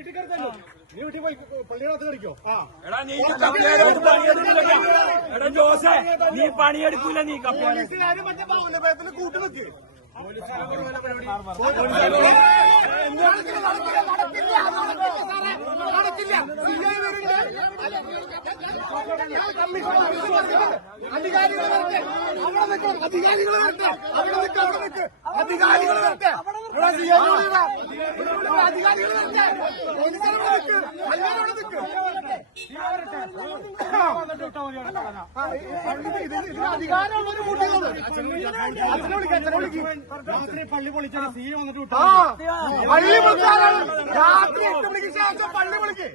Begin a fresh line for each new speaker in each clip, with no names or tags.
വീട്ടിൽ നീ വീട്ടിൽ പോയി പള്ളിയുടെ
എടാ നീ എടാ ജോസേ നീ പണിയെടുക്കൂല നീ
പോലീസുകാരും മറ്റേ കൂട്ടു നിൽക്ക് അധികാരികൾ വരട്ടെ. അവിടെ നിൽക്കണം അധികാരികൾ വരട്ടെ. അവിടെ നിൽക്ക് അവിടെ നിൽക്ക് അധികാരികൾ വരട്ടെ. അധികാരമുള്ളൊരു കൂട്ടിയത് അച്ഛനെ വിളിക്കാം അച്ഛനെ വിളിക്കും രാത്രി പള്ളി പൊളിച്ചാൽ സി വന്നിട്ട് വിട്ടാ പള്ളി വിളിച്ചാലാണ് രാത്രി എട്ട് മണിക്ക് ശേഷം പള്ളി വിളിക്കേ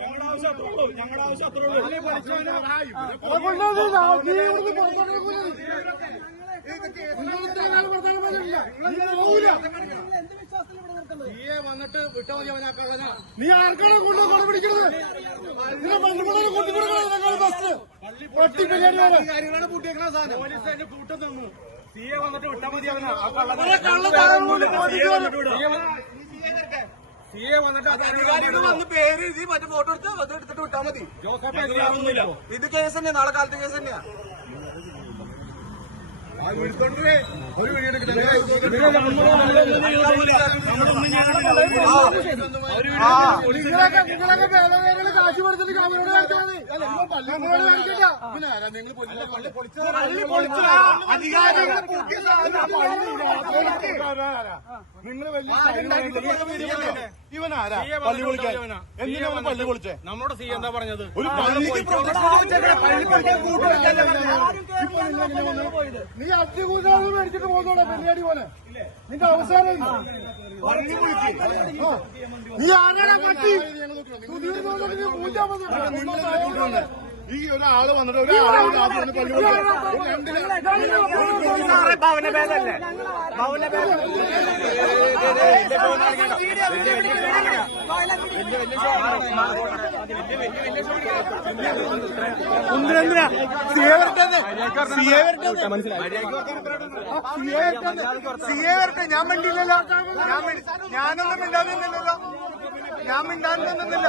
ഞങ്ങളുടെ ആവശ്യം അത്രേ ഉള്ളൂ ഞങ്ങളുടെ ആവശ്യം വന്നിട്ട് വിട്ടാ മതി അവനാക്കാളന നീ ആർക്കാണ് കൊണ്ട് കൊട പിടിക്കുന്നത്? നിന്നെ പള്ളിപ്പുറത്ത് കൊണ്ടുപിടിക്കുന്നത് ബസ് പട്ടി ബിരിയാണി കാര്യങ്ങളാണ് പൂട്ടിയേക്കണ സാധനം. പോലീസ് അതിന്റെ കൂട്ടം തന്നു. സി വന്നിട്ട് വിട്ടാ മതി അവനാ. സി എ വന്നിട്ട്
അധികാരികൾ വന്ന് പേര് എഴുതി മറ്റേ ഫോട്ടോ എടുത്ത് അത് എടുത്തിട്ട് വിട്ടാൽ മതി. ഇത് കേസ് തന്നെയാ നാളെ കാലത്ത് കേസ് തന്നെയാ.
നിങ്ങളൊക്കെ നിങ്ങളൊക്കെ വേലവേലകൾ കാശ് കൊടുത്തിട്ട് അവരോട് കാണിച്ചാൽ മതി ഞങ്ങളോട് കാണിക്കണ്ട പള്ളി പൊളിച്ച അധികാരികളെ പൂട്ടിയ നിങ്ങൾ വലിയ ഇവനാരാ പള്ളി പൊളിക്കാൻ എന്തിനാ അവൻ പള്ളി
നമ്മുടെ സി എന്താ പറഞ്ഞത്
ഒരു പള്ളിക്ക് നീ അധികൂട്ടാണ് മേടിച്ചിട്ട് പോകുന്നോടെ പരിപാടി പോലെ നിന്റെ അവസാനം. നീ ആരാടാ പട്ടി പൂജ. ഈ ഒരാൾ വന്നിട്ട് ഒരാളെ
ഭവനഭേദല്ലേ? ഭവനഭേദം.
എന്തിനാ? സിയെ വരട്ടെ സിയെ വരട്ടെ സിയെ ഞാൻ മിണ്ടില്ലല്ലോ. ഞാൻ ഞാനൊന്നും മിണ്ടാതെ നിന്നില്ലല്ലോ. ഞാൻ മിണ്ടാതെ നിന്നില്ല.